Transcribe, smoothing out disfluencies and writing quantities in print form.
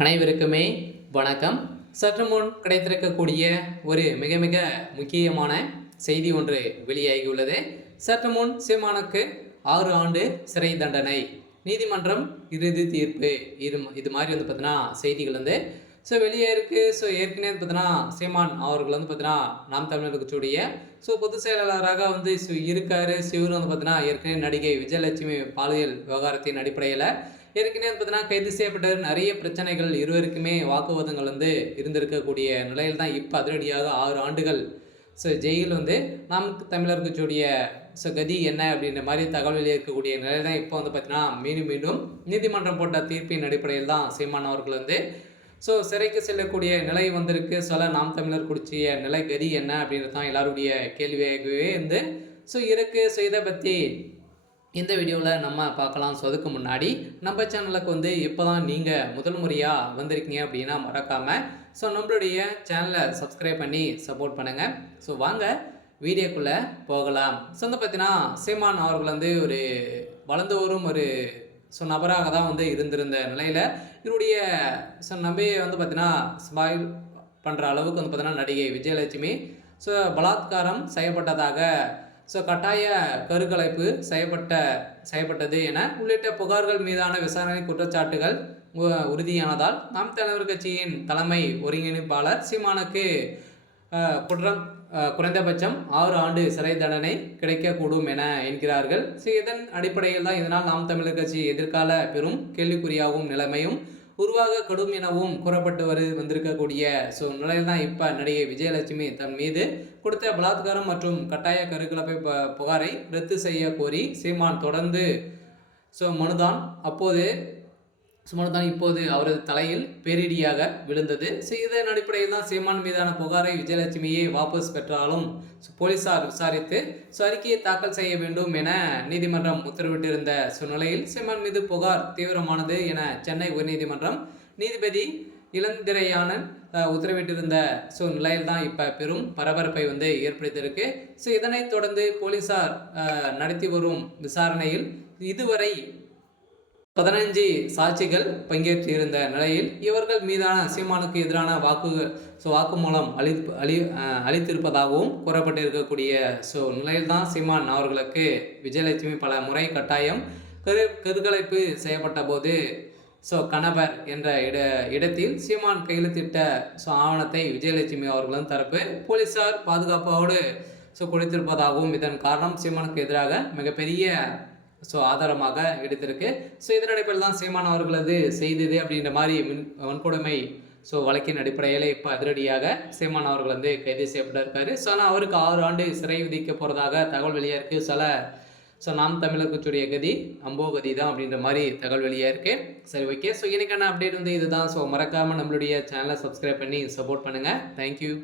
அனைவருக்குமே வணக்கம். சற்று முன் கிடைத்திருக்கக்கூடிய ஒரு மிக மிக முக்கியமான செய்தி ஒன்று வெளியாகியுள்ளது. சற்று முன் சீமானுக்கு 6 ஆண்டு சிறை தண்டனை, நீதிமன்றம் இறுதி தீர்ப்பு. இது மாதிரி பார்த்தீங்கன்னா செய்திகள் வெளியே இருக்குது. ஏற்கனவே பார்த்தீங்கன்னா சீமான் அவர்கள் பார்த்தீங்கன்னா நாம் தமிழர் கட்சியுடைய பொதுச் செயலாளராக இருக்கார். இவர் பார்த்தீங்கன்னா ஏற்கனவே நடிகை விஜயலட்சுமி பாலியல் விவகாரத்தின் அடிப்படையில் ஏற்கனவே பார்த்தீங்கன்னா கைது செய்யப்பட்ட நிறைய பிரச்சனைகள், இருவருக்குமே வாக்குவாதங்கள் இருந்திருக்கக்கூடிய நிலையில் தான் இப்போ அதிரடியாக 6 ஆண்டுகள் ஜெயில் நாம் தமிழர் கட்சியுடைய கதி என்ன அப்படின்ற மாதிரி தகவல் வெளியிருக்கக்கூடிய நிலையில் தான் இப்போ பார்த்தீங்கன்னா மீண்டும் நீதிமன்றம் போட்ட தீர்ப்பின் அடிப்படையில் தான் சீமான் அவர்கள் சிறைக்கு செல்லக்கூடிய நிலை வந்திருக்கு. நாம் தமிழர் கட்சிய நிலை கதி என்ன அப்படின்றது தான் எல்லாருடைய கேள்வியாகவே இருக்கு. இதை பற்றி இந்த வீடியோவில் நம்ம பார்க்கலாம். அதுக்கு முன்னாடி நம்ம சேனலுக்கு இப்போ தான் நீங்கள் முதல் முறையாக வந்திருக்கீங்க அப்படின்னா மறக்காமல் நம்மளுடைய சேனலை சப்ஸ்கிரைப் பண்ணி சப்போர்ட் பண்ணுங்கள். வாங்க வீடியோக்குள்ளே போகலாம். பார்த்தீங்கன்னா சீமான் அவர்கள் ஒரு வளர்ந்து வரும் ஒரு நபராக தான் இருந்திருந்த நிலையில் இவருடைய நம்பி பார்த்தீங்கன்னா ஸ்மைல் பண்ணுற அளவுக்கு பார்த்தீங்கன்னா நடிகை விஜயலட்சுமி பலாத்காரம் செய்யப்பட்டதாக கட்டாய கருக்கலைப்பு செய்யப்பட்டது என உள்ளிட்ட புகார்கள் மீதான விசாரணை குற்றச்சாட்டுகள் உறுதியானதால் நாம் தமிழர் கட்சியின் தலைமை ஒருங்கிணைப்பாளர் சீமானுக்கு குறைந்தபட்சம் 6 ஆண்டு சிறை தண்டனை கிடைக்கக்கூடும் என என்கிறார்கள். இதன் அடிப்படையில் தான் இதனால் நாம் தமிழர் கட்சி எதிர்கால பெரும் கேள்விக்குறியாகவும் நிலைமையும் உருவாக கடும் எனவும் கூறப்பட்டு வந்திருக்கக்கூடிய நிலையில் தான் இப்போ நடிகை விஜயலட்சுமி தன் மீது கொடுத்த பலாத்காரம் மற்றும் கட்டாய கருக்கலைப்பு புகாரை ரத்து செய்ய கோரி சீமான் தொடர்ந்து மனுதான் இப்போது அவரது தலையில் பேரிடியாக விழுந்தது. இதன் அடிப்படையில் தான் சீமான் மீதான புகாரை விஜயலட்சுமியை வாபஸ் பெற்றாலும் போலீசார் விசாரித்து அறிக்கையை தாக்கல் செய்ய வேண்டும் என நீதிமன்றம் உத்தரவிட்டிருந்த நிலையில் சீமான் மீது புகார் தீவிரமானது என சென்னை உயர்நீதிமன்றம் நீதிபதி இளந்திரையானன் உத்தரவிட்டிருந்த நிலையில் தான் இப்போ பெரும் பரபரப்பை ஏற்படுத்தியிருக்கு. இதனைத் தொடர்ந்து போலீசார் நடத்தி வரும் விசாரணையில் இதுவரை 15 சாட்சிகள் பங்கேற்றிருந்த நிலையில் இவர்கள் மீதான சீமானுக்கு எதிரான வாக்குமூலம் அளித்திருப்பதாகவும் கூறப்பட்டிருக்கக்கூடிய நிலையில் தான் சீமான் அவர்களுக்கு விஜயலட்சுமி பல முறை கட்டாயம் கருக்கலைப்பு செய்யப்பட்ட போது கணவர் என்ற இடத்தில் சீமான் கையெழுத்திட்ட ஆவணத்தை விஜயலட்சுமி அவர்களும் தரப்பு போலீசார் பாதுகாப்போடு கொடுத்திருப்பதாகவும் இதன் காரணம் சீமானுக்கு எதிராக மிகப்பெரிய ஆதாரமாக எடுத்திருக்கு. இதன் அடிப்படையில் தான் சீமான் அவர்களது செய்தது அப்படின்ற மாதிரி வன்கொடுமை வழக்கின் அடிப்படையில் இப்போ அதிரடியாக சீமான் அவர்கள் கைது செய்யப்பட்டிருக்காரு. ஆனால் அவருக்கு 6 ஆண்டு சிறை விதிக்க போகிறதாக தகவல் வெளியாக இருக்குது. நாம் தமிழர் கட்சியுடைய கதி அம்போகதி தான் அப்படின்ற மாதிரி தகவல் வெளியாக இருக்குது. சரி, ஓகே. இன்னைக்கான அப்டேட் இதுதான். மறக்காமல் நம்மளுடைய சேனலை சப்ஸ்கிரைப் பண்ணி சப்போர்ட் பண்ணுங்கள். தேங்க்யூ.